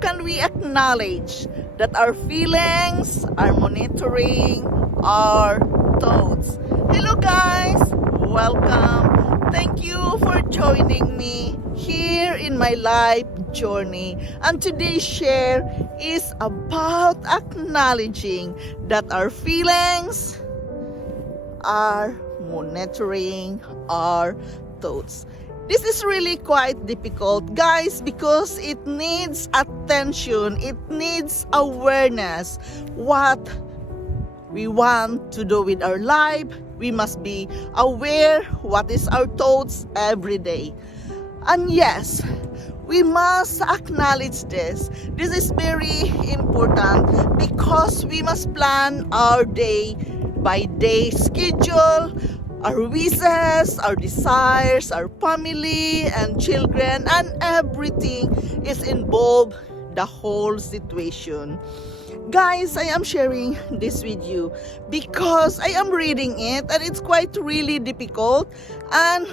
can we acknowledge that our feelings are monitoring our thoughts? Hello guys, welcome. Thank you for joining me here in my life journey. And today's share is about acknowledging that our feelings are monitoring our thoughts. This is really quite difficult, guys, because it needs attention, it needs awareness. What we want to do with our life, we must be aware what is our thoughts every day. And yes, we must acknowledge this. This is very important because we must plan our day by day schedule, our wishes, our desires, our family and children, and everything is involved, the whole situation. Guys, I am sharing this with you because I am reading it and it's quite really difficult. And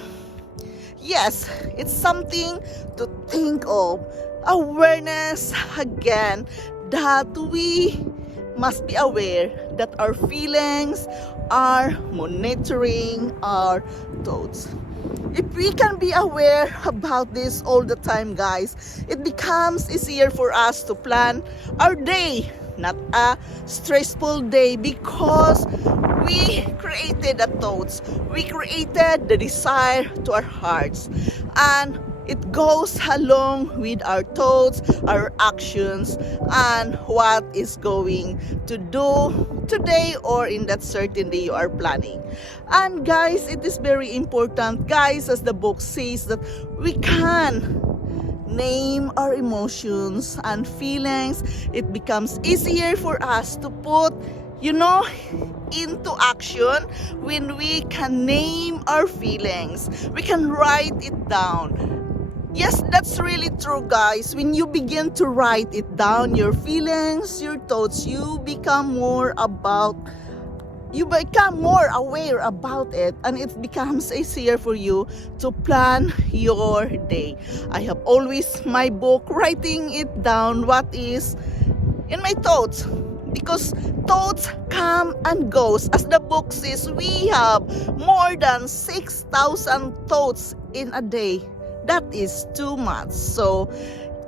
yes, it's something to think of. Awareness again, that we must be aware that our feelings are monitoring our thoughts. If we can be aware about this all the time, guys, it becomes easier for us to plan our day, not a stressful day, because we created the thoughts, we created the desire to our hearts, and it goes along with our thoughts, our actions, and what is going to do today or in that certain day you are planning. And guys, it is very important, guys, as the book says, that we can name our emotions and feelings. It becomes easier for us to put, into action when we can name our feelings. We can write it down. Yes, that's really true, guys. When you begin to write it down, your feelings, your thoughts, you become more aware about it, and it becomes easier for you to plan your day. I have always my book writing it down what is in my thoughts, because thoughts come and goes. As the book says, we have more than 6,000 thoughts in a day. That is too much. So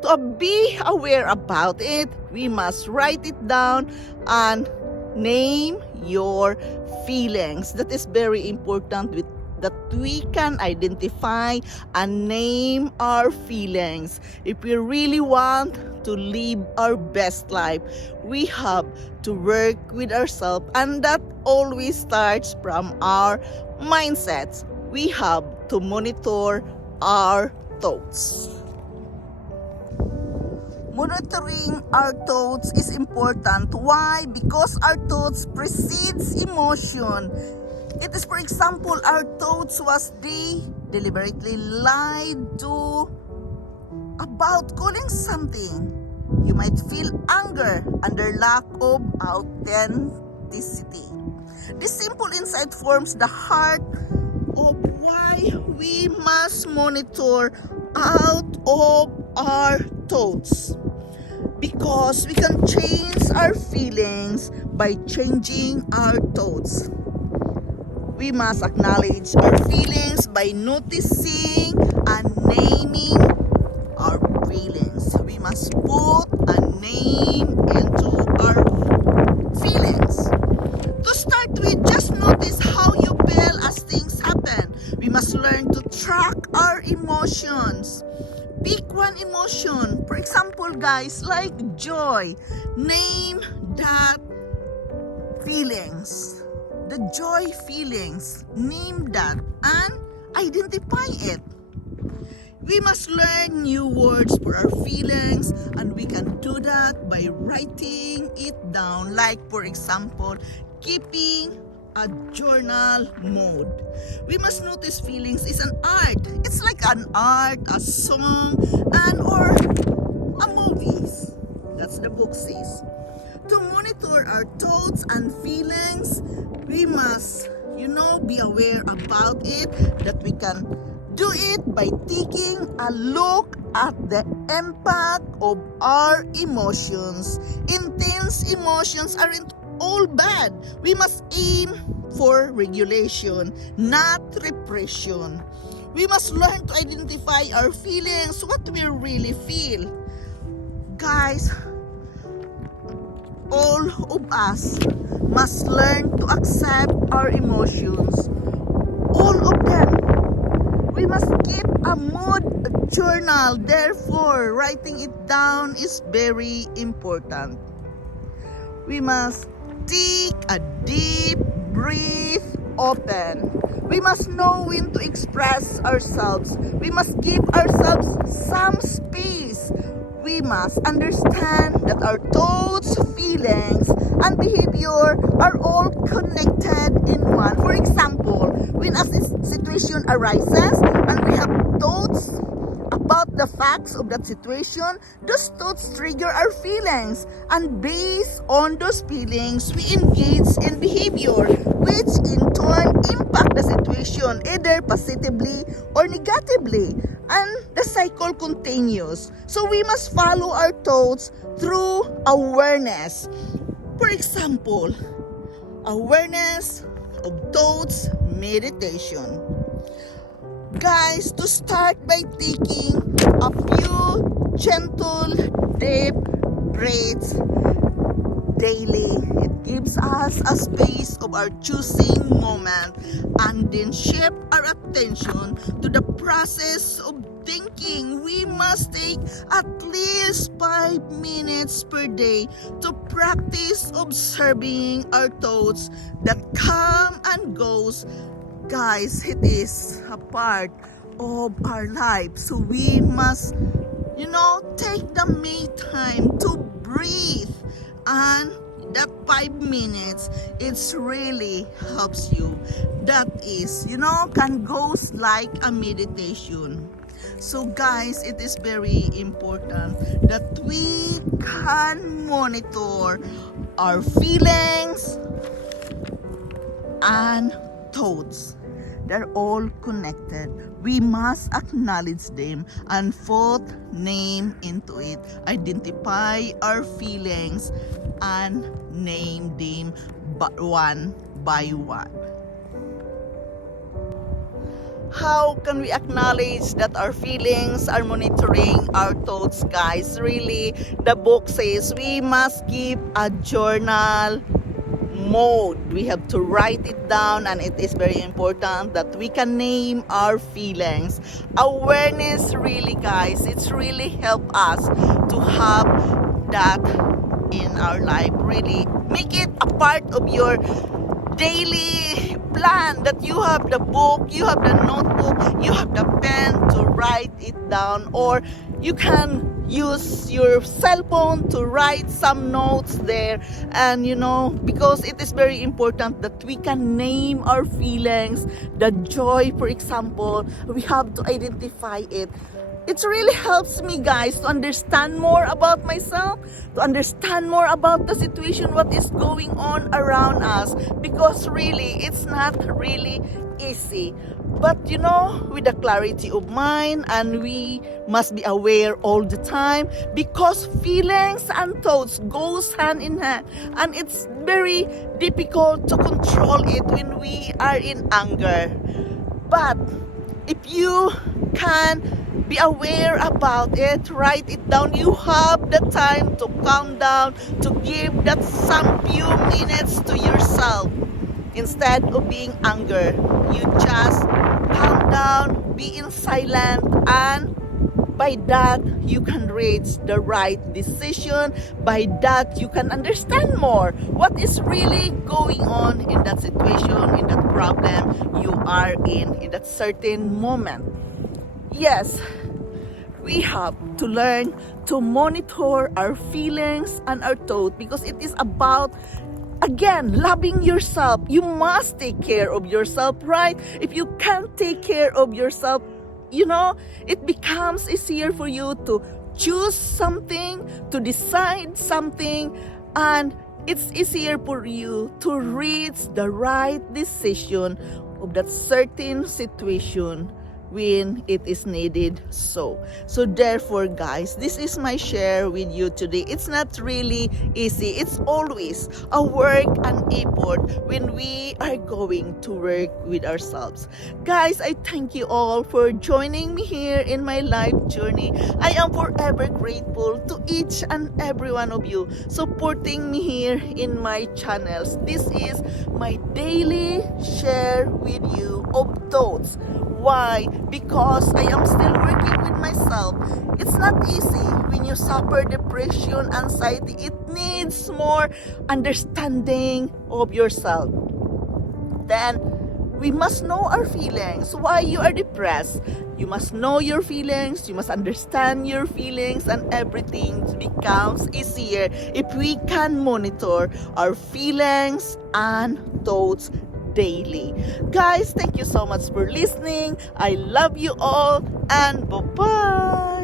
to be aware about it, we must write it down and name your feelings. That is very important, that we can identify and name our feelings. If we really want to live our best life, we have to work with ourselves, and that always starts from our mindsets. We have to monitor our thoughts. Monitoring our thoughts is important. Why? Because our thoughts precedes emotion. It is, for example, our thoughts was deliberately lied to about calling something. You might feel anger under lack of authenticity. This simple insight forms the heart of why we must monitor out of our thoughts, because we can change our feelings by changing our thoughts. We must acknowledge our feelings by noticing and naming our feelings. We must put a name into our feelings. To start with, just notice how you feel as things happen. We must learn to track our emotions. Pick one emotion. For example, guys, like joy. Name that feelings. The joy feelings. Name that and identify it. We must learn new words for our feelings, and we can do that by writing it down. Like, for example, keeping a journal mode. We must notice feelings is an art. It's like an art, a song, and or a movies. That's the book says. To monitor our thoughts and feelings, we must, be aware about it, that we can Do it by taking a look at the impact of our emotions. Intense emotions aren't all bad. We must aim for regulation, not repression. We must learn to identify our feelings, what we really feel. Guys, all of us must learn to accept our emotions. All of them. We must keep a mood journal. Therefore, writing it down is very important. We must take a deep breath, open. We must know when to express ourselves. We must give ourselves some space. We must understand that our thoughts, feelings, and behavior are all connected in one. For example, when a situation arises and we have thoughts about the facts of that situation, those thoughts trigger our feelings, and based on those feelings, we engage in behavior, which in turn impact the situation either positively or negatively, and the cycle continues. So we must follow our thoughts through awareness. For example, awareness of thoughts meditation. Guys, to start by taking a few gentle, deep breaths daily. It gives us a space of our choosing moment, and then shift our attention to the process of thinking. We must take at least 5 minutes per day to practice observing our thoughts that come and goes. Guys, it is a part of our life. So we must, take the me time to breathe. And that 5 minutes, it's really helps you. That is, can goes like a meditation. So guys, it is very important that we can monitor our feelings and thoughts. They're all connected. We must acknowledge them and put name into it. Identify our feelings and name them one by one. How can we acknowledge that our feelings are monitoring our thoughts, guys? Really, the book says we must keep a journal mode. We have to write it down, and it is very important that we can name our feelings. Awareness, really, guys, it's really help us to have that in our life. Really make it a part of your daily plan, that you have the book, you have the notebook, you have the pen to write it down, or you can use your cell phone to write some notes there. And because it is very important that we can name our feelings. The joy, for example, we have to identify it. It really helps me, guys, to understand more about myself, to understand more about the situation, what is going on around us, because really it's not really easy. But with the clarity of mind, and we must be aware all the time, because feelings and thoughts goes hand in hand, and it's very difficult to control it when we are in anger. But if you can be aware about it, write it down. You have the time to calm down, to give that some few minutes to yourself. Instead of being anger, you just calm down, be in silent, and by that you can reach the right decision. By that you can understand more what is really going on in that situation, in that problem you are in that certain moment. Yes, we have to learn to monitor our feelings and our thoughts, because it is about, again, loving yourself. You must take care of yourself, right? If you can't take care of yourself, it becomes easier for you to choose something, to decide something, and it's easier for you to reach the right decision of that certain situation. when it is needed. So therefore guys, this is my share with you today. It's not really easy. It's always a work and effort when we are going to work with ourselves. Guys, I thank you all for joining me here in my life journey. I am forever grateful to each and every one of you supporting me here in my channels. This is my daily share with you of thoughts. Why? Because I am still working with myself. It's not easy when you suffer depression, anxiety. It needs more understanding of yourself. Then we must know our feelings. Why you are depressed? You must know your feelings. You must understand your feelings, and everything becomes easier if we can monitor our feelings and thoughts daily. Guys, thank you so much for listening. I love you all, and bye-bye.